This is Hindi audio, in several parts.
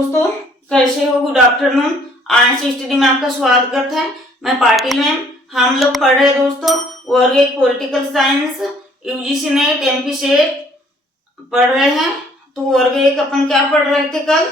दोस्तों कैसे हो? Good afternoon. आयंस स्टडी में आपका स्वागत है। मैं पाटिल मैम। हम लोग पढ़ रहे दोस्तों वर्ग 1 political science UGC net MP set पढ़ रहे हैं। तो वर्ग 1 अपन क्या पढ़ रहे थे? कल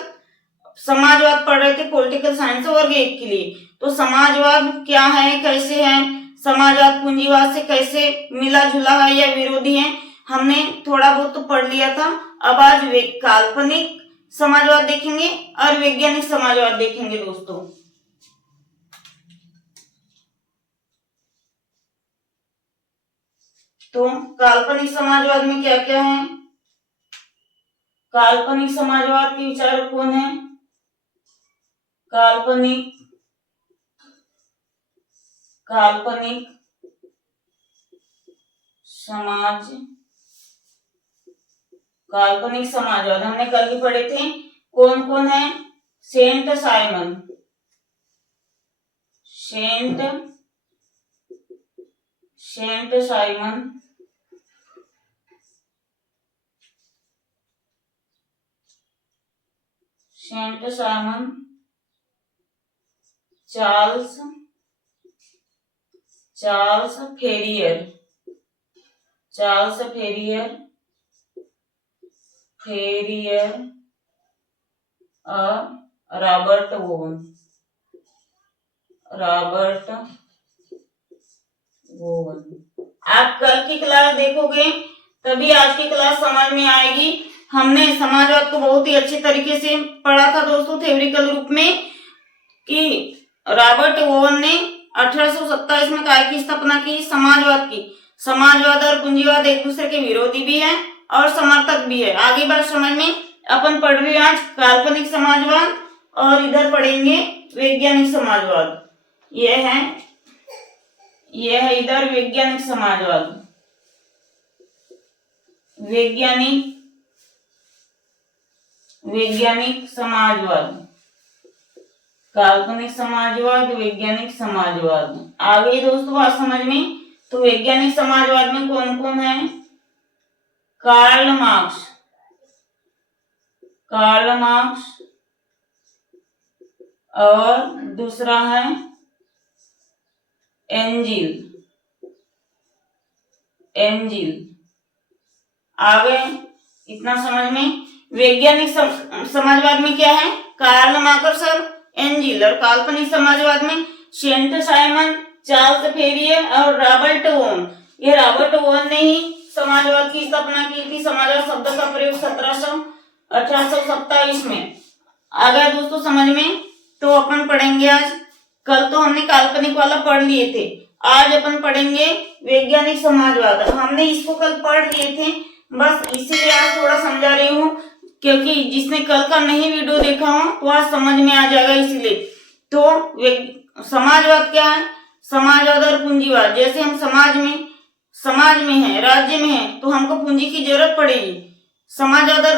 समाजवाद पढ़ रहे थे, पॉलिटिकल साइंस वर्ग 1 के लिए। तो समाजवाद क्या है, कैसे है, समाजवाद पूंजीवाद से कैसे मिला जुला है या विरोधी है, हमने थोड़ा बहुत तो पढ़ लिया था। अब आज काल्पनिक समाजवाद देखेंगे और वैज्ञानिक समाजवाद देखेंगे दोस्तों। तो काल्पनिक समाजवाद में क्या क्या है? काल्पनिक समाजवाद के विचारक कौन है? काल्पनिक समाजवाद हमने कल भी पढ़े थे। कौन कौन है? Saint Simon, Charles Fourier Robert Owen. आप कल की क्लास देखोगे तभी आज की क्लास समझ में आएगी। हमने समाजवाद को बहुत ही अच्छे तरीके से पढ़ा था दोस्तों थ्योरिकल रूप में कि रॉबर्ट वोवन ने 1827 में काय की स्थापना की? समाजवाद की। समाजवाद और पूंजीवाद एक दूसरे के विरोधी भी है और समर्थक भी है। आगे बात समझ में अपन पढ़ रहे हैं आज काल्पनिक समाजवाद और इधर पढ़ेंगे वैज्ञानिक समाजवाद। यह है इधर वैज्ञानिक समाजवाद। वैज्ञानिक समाजवाद, काल्पनिक समाजवाद, वैज्ञानिक समाजवाद। आ गई दोस्तों बात समझ में? तो वैज्ञानिक समाजवाद में कौन कौन है? कार्ल मार्क्स और दूसरा है एंजिल। आ गए इतना समझ में? वैज्ञानिक समाजवाद में क्या है? कार्ल मार्क्स और एंजिल। और काल्पनिक समाजवाद में सेंट साइमन, चार्ल्स फेरियर और रॉबर्ट वोवन। ये रॉबर्ट वोवन ने ही समाजवाद की स्थापना की थी। समाजवाद शब्द का प्रयोग 1827 में। आ गया दोस्तों समझ में? तो अपन पढ़ेंगे आज। कल तो हमने काल्पनिक वाला पढ़ लिए थे, आज अपन पढ़ेंगे वैज्ञानिक समाजवाद। हमने इसको कल पढ़ लिए थे, बस इसीलिए आज थोड़ा समझा रही हूँ, क्योंकि जिसने कल का नहीं वीडियो देखा हो तो आज समझ में आ जाएगा इसीलिए। तो समाजवाद क्या है? समाजवाद और पूंजीवाद। जैसे हम समाज में है, राज्य में है, तो हमको पूंजी की जरूरत पड़ेगी। समाजवाद और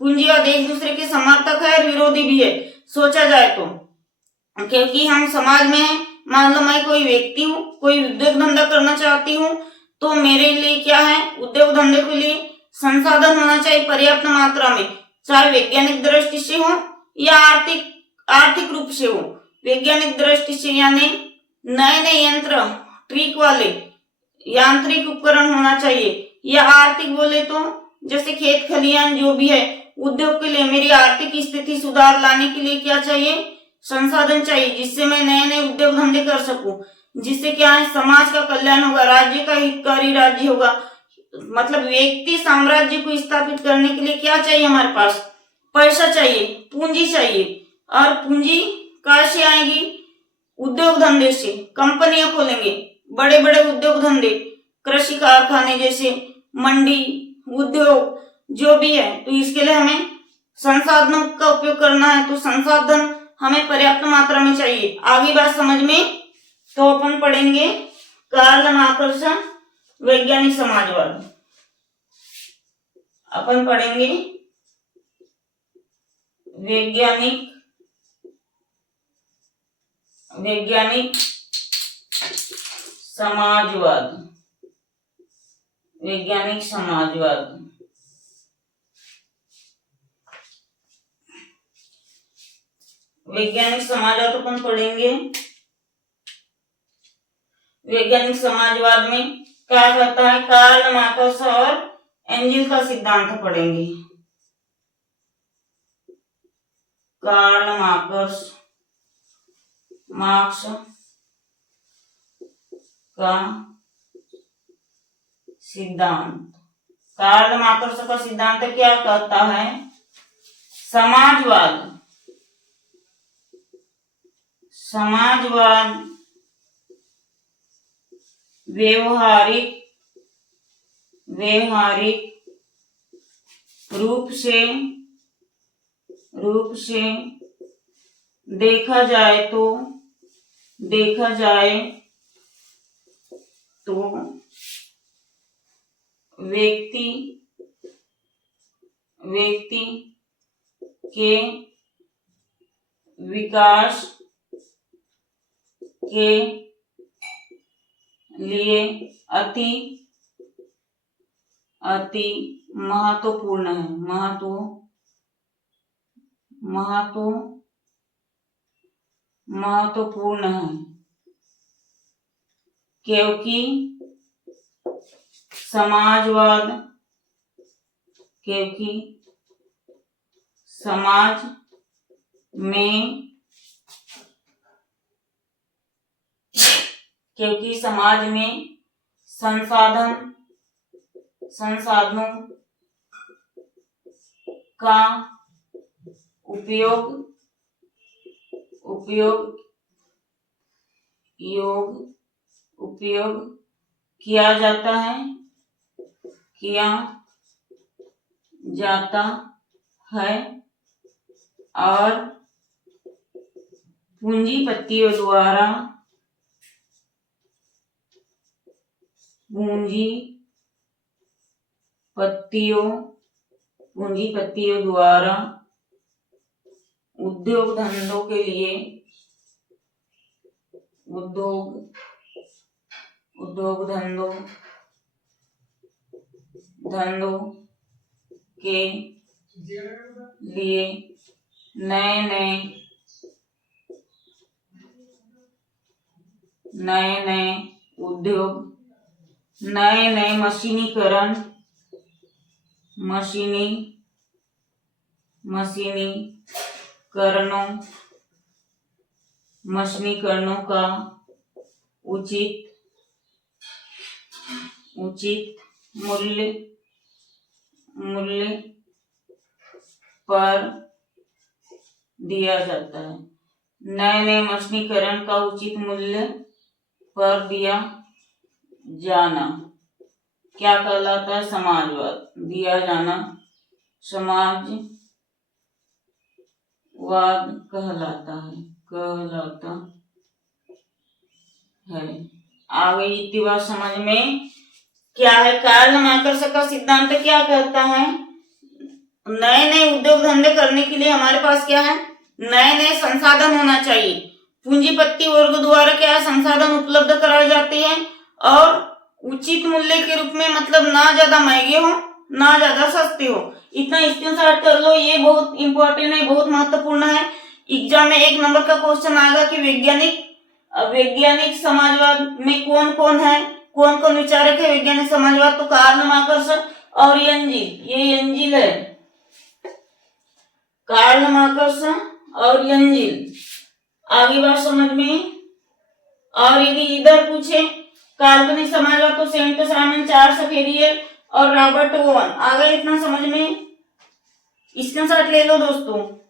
पूंजीवाद एक दूसरे के समर्थक है और विरोधी भी है सोचा जाए तो। क्योंकि हम समाज में है, मान लो मैं कोई व्यक्ति हूँ, कोई उद्योग धंधा करना चाहती हूँ, तो मेरे लिए क्या है? उद्योग धंधे के लिए संसाधन होना चाहिए पर्याप्त मात्रा में, चाहे वैज्ञानिक दृष्टि से हो या आर्थिक रूप से हो। वैज्ञानिक दृष्टि से यानी नए यंत्र, ट्रिक वाले यांत्रिक उपकरण होना चाहिए, या आर्थिक बोले तो जैसे खेत खलियान जो भी है, उद्योग के लिए मेरी आर्थिक स्थिति सुधार लाने के लिए क्या चाहिए? संसाधन चाहिए, जिससे मैं नए उद्योग धंधे कर सकूं, जिससे क्या है? समाज का कल्याण होगा, राज्य का हितकारी राज्य होगा। मतलब व्यक्ति साम्राज्य को स्थापित करने के लिए क्या चाहिए? हमारे पास पैसा चाहिए, पूंजी चाहिए। और पूंजी कहां से आएगी? उद्योग धंधे से। कंपनियां खोलेंगे, बड़े बड़े उद्योग धंधे, कृषि कारखाने जैसे, मंडी, उद्योग जो भी है। तो इसके लिए हमें संसाधनों का उपयोग करना है, तो संसाधन हमें पर्याप्त मात्रा में चाहिए। आगे बात समझ में? तो अपन पढ़ेंगे कार्ल मार्क्स वैज्ञानिक समाजवाद। अपन पढ़ेंगे वैज्ञानिक समाजवाद। वैज्ञानिक समाजवाद अपन पढ़ेंगे। वैज्ञानिक समाजवाद में क्या करता है, कार्ल मार्क्स और एंजिल का सिद्धांत पढ़ेंगे। कार्ल मार्क्स का सिद्धांत। कार्ल मार्क्स का सिद्धांत क्या कहता है, समाजवाद व्यवहारिक रूप से देखा जाए तो व्यक्ति के विकास के लिए अति महत्वपूर्ण है, क्योंकि समाज में संसाधनों का उपयोग किया जाता है और पूंजीपतियों द्वारा उद्योग धंधों के लिए नए उद्योग, नए मशीनीकरणों का उचित मूल्य पर दिया जाता है। नए मशीनीकरण का उचित मूल्य पर दिया जाना क्या कहलाता है, समाजवाद। दिया जाना समाजवाद कहलाता है। आगे इतनी बात समझ में क्या है। कार्ल मार्क्स का सिद्धांत क्या कहता है, नए उद्योग धंधे करने के लिए हमारे पास क्या है, नए संसाधन होना चाहिए। पूंजीपति वर्ग द्वारा क्या संसाधन उपलब्ध कराए जाते हैं और उचित मूल्य के रूप में, मतलब ना ज्यादा महंगे हो ना ज्यादा सस्ते हो। इतना स्क्रीनशॉट कर लो, ये बहुत इंपॉर्टेंट है, बहुत महत्वपूर्ण है। एग्जाम में 1 नंबर का क्वेश्चन आएगा कि वैज्ञानिक समाजवाद में कौन है, कौन विचारक है वैज्ञानिक समाजवाद। तो कार्ल मार्क्स और एंजिल, ये एंजिल है, कार्ल मार्क्स और एंजिल। आगे बात समझ में। और यदि इधर पूछे काल्पनिक समाजवाद तो सेंट साइमन चार्ल्स फूरियर और रॉबर्ट ओवन। आ गए इतना समझ में, स्क्रीनशॉट ले लो दोस्तों।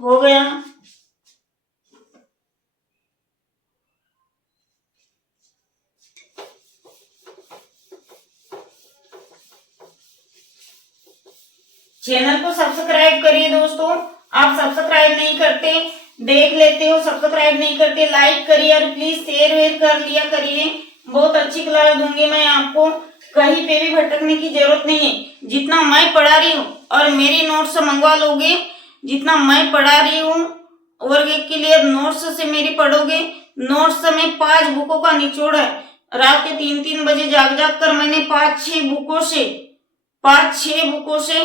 हो गया। चैनल को सब्सक्राइब करिए दोस्तों, आप सब्सक्राइब नहीं करते देख लेते हो, सब्सक्राइब नहीं करते, लाइक करिए और प्लीज शेयर वेयर कर लिया करिए। बहुत अच्छी क्लास दूंगी मैं आपको, कहीं पे भी भटकने की जरूरत नहीं है। जितना मैं पढ़ा रही हूँ और मेरी नोट्स मंगवा लोगे, जितना मैं पढ़ा रही हूँ वर्ग 1 के लिए नोट्स से मेरी पढ़ोगे। नोट्स में 5 बुकों का निचोड़ है। रात के 3-3 बजे जाग जाग कर मैंने 5-6 बुकों से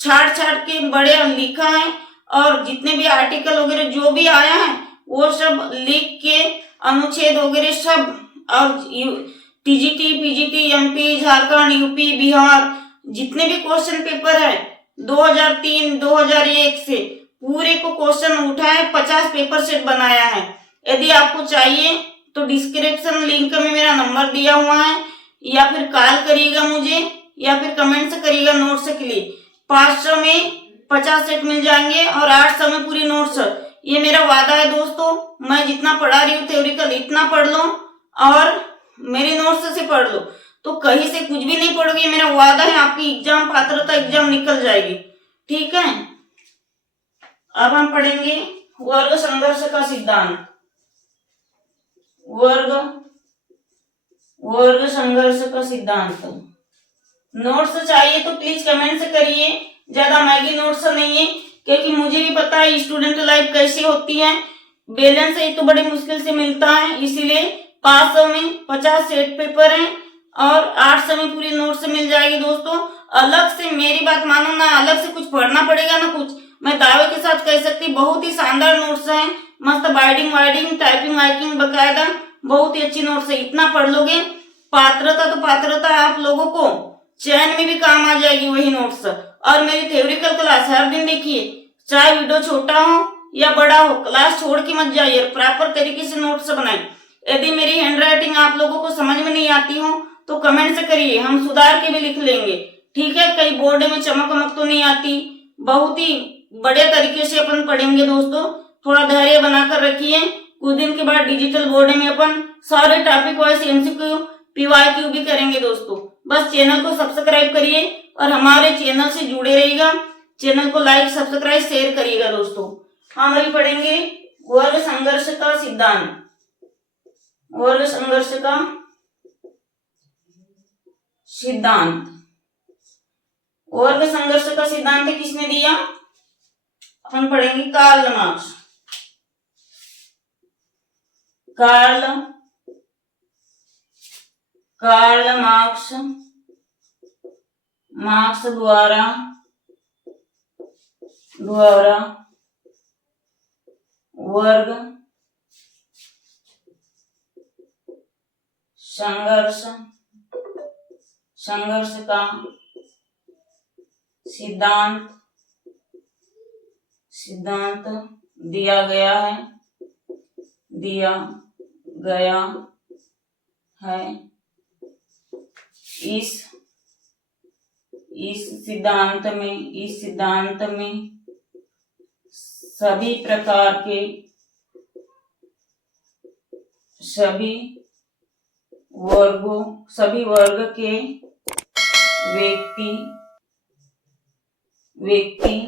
छाट छाट के बड़े लिखा है, और जितने भी आर्टिकल वगैरह जो भी आया है वो सब लिख के अनुच्छेद वगैरह सब, और TGT, PGT, MP, Jharkhand, UP, Bihar जितने भी क्वेश्चन पेपर है 2003, 2001 से पूरे को क्वेश्चन उठाए 50 पेपर सेट बनाया है। यदि आपको चाहिए तो डिस्क्रिप्शन लिंक में मेरा नंबर दिया हुआ है, या फिर कॉल करिएगा मुझे, या फिर कमेंट से करिएगा नोट्स के लिए। 500 में 50 सेट मिल जाएंगे और 800 में पूरी नोट्स। ये मेरा वादा है दोस्तों, मैं जितना पढ़ा रही हूँ थ्योरिकल इतना पढ़ लो और मेरी नोट्स से पढ़ लो, तो कहीं से कुछ भी नहीं पढ़ोगे, मेरा वादा है आपकी एग्जाम पात्रता एग्जाम निकल जाएगी। ठीक है, अब हम पढ़ेंगे वर्ग संघर्ष का सिद्धांत। वर्ग संघर्ष का सिद्धांत। नोट्स चाहिए तो प्लीज कमेंट से करिए, ज्यादा महंगी नोट्स नहीं है, क्योंकि मुझे भी पता है स्टूडेंट लाइफ कैसी होती है, बैलेंस एक तो बड़ी मुश्किल से मिलता है, इसीलिए 500 में 50 सेट पेपर है और 800 में पूरी नोट्स मिल जाएगी दोस्तों। अलग से मेरी बात मानो ना, अलग से कुछ पढ़ना पड़ेगा ना कुछ। मैं दावे के साथ कह सकती, बहुत ही शानदार नोट्स हैं, मस्त बाइडिंग वाइडिंग टाइपिंग वाइपिंग बकायदा, बहुत ही अच्छी नोट्स है। इतना पढ़ लोगे पात्रता तो पात्रता आप लोगों को चयन में भी काम आ जाएगी वही नोट्स। और मेरी थ्योरिकल क्लास हर दिन देखिए, चाहे वीडियो छोटा हो या बड़ा हो, क्लास छोड़ के मत जाइए, प्रॉपर तरीके से नोट्स बनाए। यदि मेरी हैंडराइटिंग आप लोगों को समझ में नहीं आती हो तो कमेंट से करिए, हम सुधार के भी लिख लेंगे। ठीक है, कई बोर्ड में चमक वमक तो नहीं आती, बहुत ही बढ़िया तरीके से अपन पढ़ेंगे दोस्तों, थोड़ा धैर्य बनाकर रखिए। कुछ दिन के बाद डिजिटल बोर्ड में अपन सारे टॉपिक वाइज एमसीक्यू पीवाईक्यू भी करेंगे दोस्तों। बस चैनल को सब्सक्राइब करिए और हमारे चैनल से जुड़े रहिएगा। चैनल को लाइक सब्सक्राइब शेयर करिएगा दोस्तों। हम अभी पढ़ेंगे वर्ग संघर्ष का सिद्धांत। वर्ग संघर्ष का सिद्धांत। वर्ग संघर्ष का सिद्धांत किसने दिया? हम पढ़ेंगे कार्ल मार्क्स। कार्ल मार्क्स द्वारा वर्ग संघर्ष का सिद्धांत दिया गया है। इस सिद्धांत में सभी वर्ग के व्यक्ति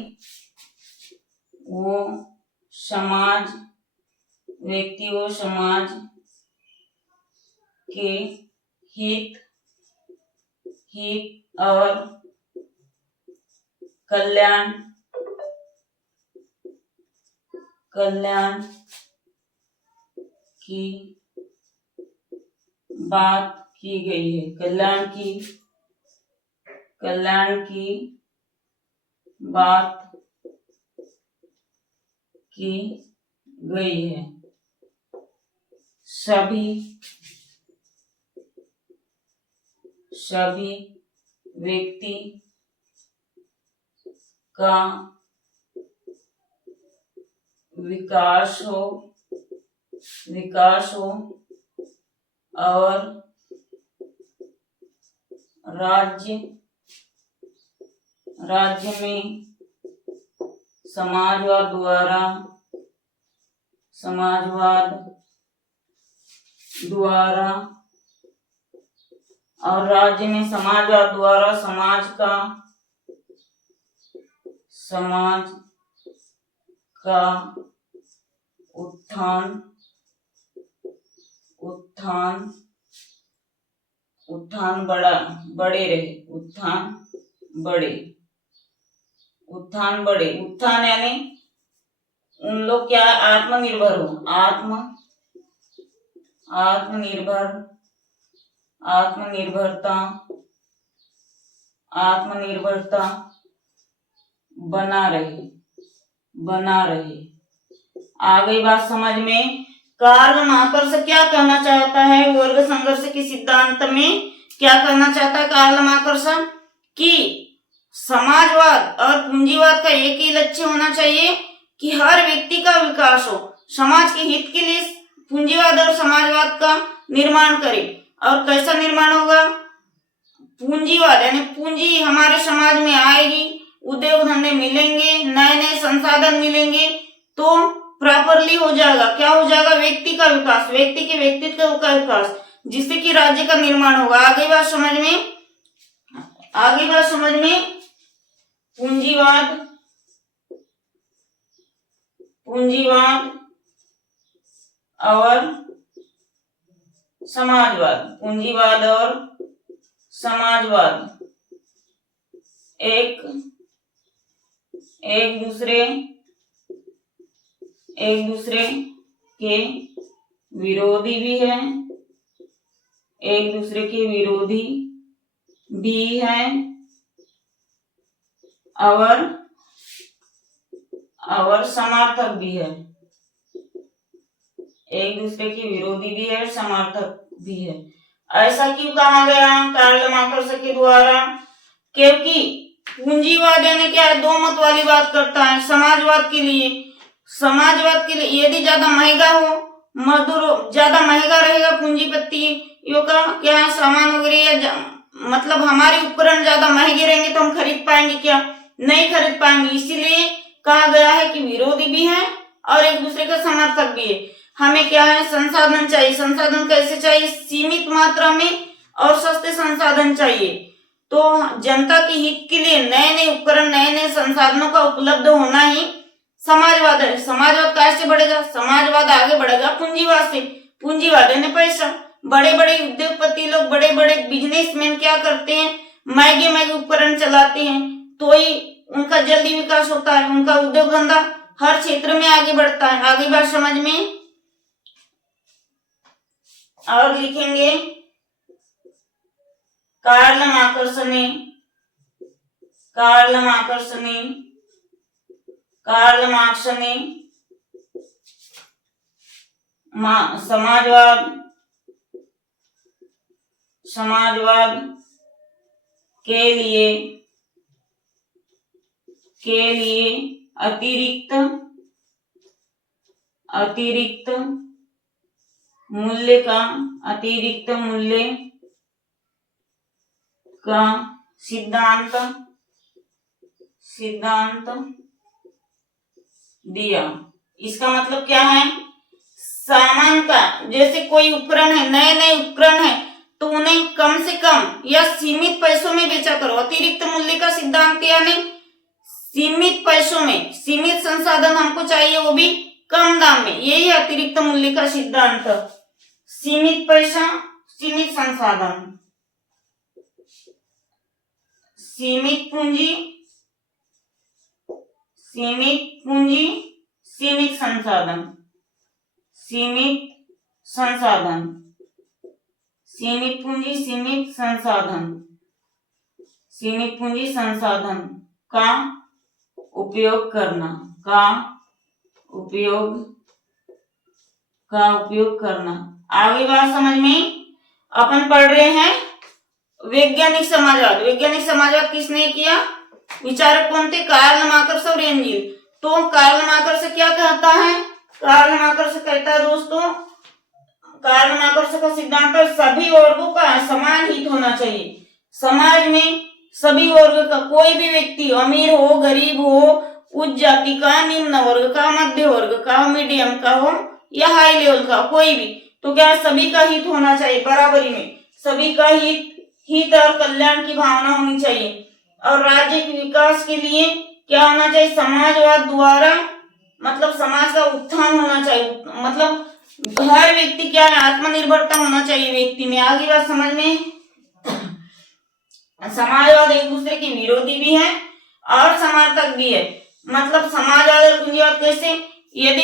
व समाज के हित और कल्याण की बात की गई है। कल्याण की बात की गई है। सभी व्यक्ति का विकास हो और राज्य में समाजवाद द्वारा समाज का उत्थान उत्थान उत्थान बड़े रहे, उत्थान बड़े, उत्थान बड़े। उत्थान यानी उन लोग क्या आत्मनिर्भर हो, आत्मनिर्भरता बना रहे। आ गई बात समझ में। कार्ल मार्क्स क्या कहना चाहता है वर्ग संघर्ष के सिद्धांत में? क्या कहना चाहता है कार्ल मार्क्स? कि समाजवाद और पूंजीवाद का एक ही लक्ष्य होना चाहिए कि हर व्यक्ति का विकास हो, समाज के हित के लिए पूंजीवाद और समाजवाद का निर्माण करे। और कैसा निर्माण होगा? पूंजीवाद यानी पूंजी हमारे समाज में आएगी, उद्योग धंधे मिलेंगे, नए नए संसाधन मिलेंगे, तो प्रॉपरली हो जाएगा। क्या हो जाएगा? व्यक्ति का विकास, व्यक्ति के व्यक्तित्व का विकास, जिससे कि राज्य का निर्माण होगा। आगे बात समझ में। पूंजीवाद और समाजवाद एक दूसरे के विरोधी भी है और समर्थक भी है। एक दूसरे के विरोधी भी है, समर्थक भी है। ऐसा क्यों कहा गया कार्ल मार्क्स के द्वारा? क्योंकि पूंजीवाद यानी क्या है? दो मत वाली बात करता है। समाजवाद के लिए यदि ज्यादा महंगा हो, मजदूर ज्यादा महंगा रहेगा, पूंजीपतियों का क्या है, सामान वगैरह या मतलब हमारे उपकरण ज्यादा महंगे रहेंगे तो हम खरीद पाएंगे क्या? नहीं खरीद पाएंगे। इसीलिए कहा गया है कि विरोधी भी है और एक दूसरे का समर्थक भी है। हमें क्या है? संसाधन चाहिए। संसाधन कैसे चाहिए? सीमित मात्रा में और सस्ते संसाधन चाहिए। तो जनता के हित के लिए नए नए उपकरण, नए नए संसाधनों का उपलब्ध होना ही समाजवाद है। समाजवाद कैसे बढ़ेगा? समाजवाद आगे बढ़ेगा पूंजीवाद से। पूंजीवाद यानी पैसा। बड़े बड़े उद्योगपति लोग, बड़े बड़े बिजनेसमैन क्या करते हैं? महंगे महंगे उपकरण चलाते हैं, तो ही उनका जल्दी विकास होता है, उनका उद्योग धंधा हर क्षेत्र में आगे बढ़ता है। आगे बात समझ में। और लिखेंगे कार्ल मार्क्स ने समाजवाद के लिए अतिरिक्त मूल्य का सिद्धांत दिया। इसका मतलब क्या है? सामान का, जैसे कोई उपकरण है, नए नए उपकरण है, तो उन्हें कम से कम या सीमित पैसों में बेचा करो। अतिरिक्त मूल्य का सिद्धांत यानी सीमित पैसों में, सीमित संसाधन हमको चाहिए, वो भी कम दाम में। यही अतिरिक्त मूल्य का सिद्धांत। सीमित पैसा, सीमित संसाधन, सीमित पूंजी, सीमित संसाधन, सीमित पूंजी, सीमित पूंजी संसाधन का उपयोग करना। आगे बात समझ में। अपन पढ़ रहे हैं वैज्ञानिक समाजवाद। वैज्ञानिक समाजवाद किसने किया? विचारक कौन थे? कार्ल मार्क्स और एंजिल। तो कार्ल मार्क्स क्या कहता है? कार्ल मार्क्स कहता है दोस्तों, कार्ल मार्क्स का सिद्धांत सभी वर्गों का समान हित होना चाहिए। समाज में सभी वर्ग का, कोई भी व्यक्ति अमीर हो, गरीब हो, उच्च जाति का, निम्न वर्ग का, मध्य वर्ग का, मीडियम का हो या हाई लेवल का, कोई भी, तो क्या सभी का हित होना चाहिए बराबरी में। सभी का हित और कल्याण की भावना होनी चाहिए। और राज्य के विकास के लिए क्या होना चाहिए? समाजवाद द्वारा मतलब समाज का उत्थान होना चाहिए, मतलब हर व्यक्ति क्या है, आत्मनिर्भरता होना चाहिए व्यक्ति में। आगे बात समझ में, समाजवाद एक दूसरे के विरोधी भी है और समर्थक भी है। मतलब समाजवाद और पूंजीवाद कैसे, यदि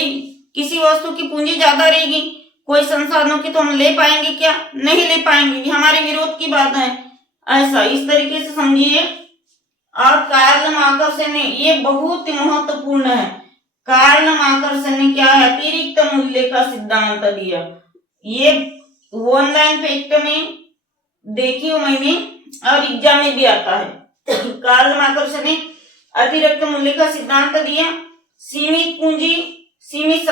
किसी वस्तु की पूंजी ज्यादा रहेगी कोई संसाधनों की, तो हम ले पाएंगे क्या, नहीं ले पाएंगे, ये हमारे विरोध की बात है। ऐसा इस तरीके से समझिए। और कार्ल मार्क्स ने, ये बहुत महत्वपूर्ण है, कार्ल मार्क्स ने क्या है, अतिरिक्त मूल्य का सिद्धांत दिया। ये ऑनलाइन फैक्ट में देखी हो मैंने और एग्जाम में भी आता है। कार्ल मार्क्स ने अतिरिक्त मूल्य का सिद्धांत दिया। सीमित पूंजी सीमित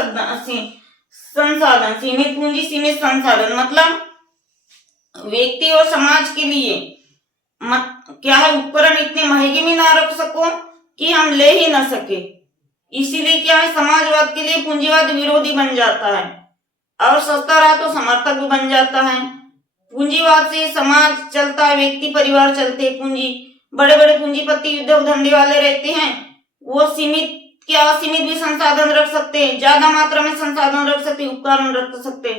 संसाधन, सीमित पूंजी सीमित संसाधन, मतलब व्यक्ति और समाज के लिए क्या है, उपकरण इतने महंगे भी ना रख सको कि हम ले ही ना सके। इसीलिए क्या है, समाजवाद के लिए पूंजीवाद विरोधी बन जाता है और सस्ता रहा तो समर्थक भी बन जाता है। पूंजीवाद से समाज चलता है, व्यक्ति परिवार चलते हैं। पूंजी, बड़े बड़े पूंजीपति उद्योग धंधे वाले रहते हैं, वो सीमित क्या असीमित भी संसाधन रख सकते हैं, ज्यादा मात्रा में संसाधन रख सकते, उपकरण रख सकते,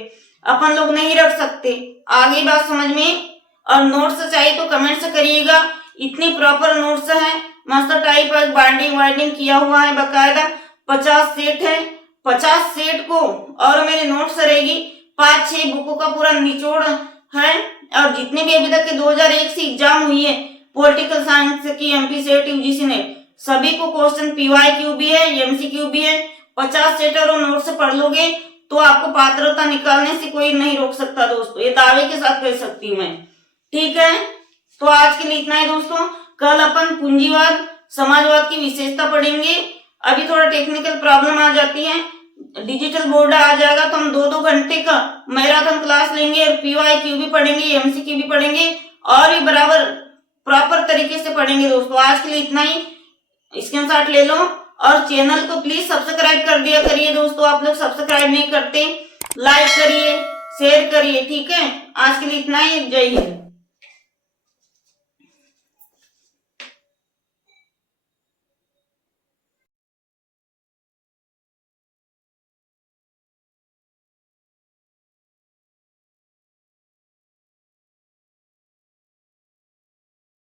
अपन लोग नहीं रख सकते। आगे बात समझ में। और नोट्स चाहिए तो कमेंट से करिएगा, इतने प्रॉपर नोट्स हैं, मस्त टाइप बाइंडिंग वाइंडिंग किया हुआ है बकायदा। 50 सेट है, 50 सेट को और मेरे नोट्स रहेगी, 5-6 बुकों का पूरा निचोड़ है। और जितने भी अभी तक के 2001 से एग्जाम हुई है पॉलिटिकल साइंस की, एमपी सेट, यूजीसी नेट, सभी को क्वेश्चन पीवाईक्यू भी है, एमसीक्यू भी है। 50 सेट और नोट से पढ़ लोगे तो आपको पात्रता निकालने से कोई नहीं रोक सकता दोस्तों, ये दावे के साथ कह सकती हूँ मैं। ठीक है, तो आज के लिए इतना ही दोस्तों। कल अपन पूंजीवाद समाजवाद की विशेषता पढ़ेंगे। अभी थोड़ा टेक्निकल प्रॉब्लम आ जाती है, डिजिटल बोर्ड आ जाएगा तो हम 2-2 घंटे का मैराथन क्लास लेंगे और पीवाईक्यू भी पढ़ेंगे, एमसीक्यू भी पढ़ेंगे और भी बराबर प्रॉपर तरीके से पढ़ेंगे दोस्तों। आज के लिए इतना ही, स्क्रीनशॉट ले लो और चैनल को प्लीज सब्सक्राइब कर दिया करिए दोस्तों। आप लोग सब्सक्राइब नहीं करते, लाइक करिए, शेयर करिए। ठीक है, आज के लिए इतना ही, जय हिंद।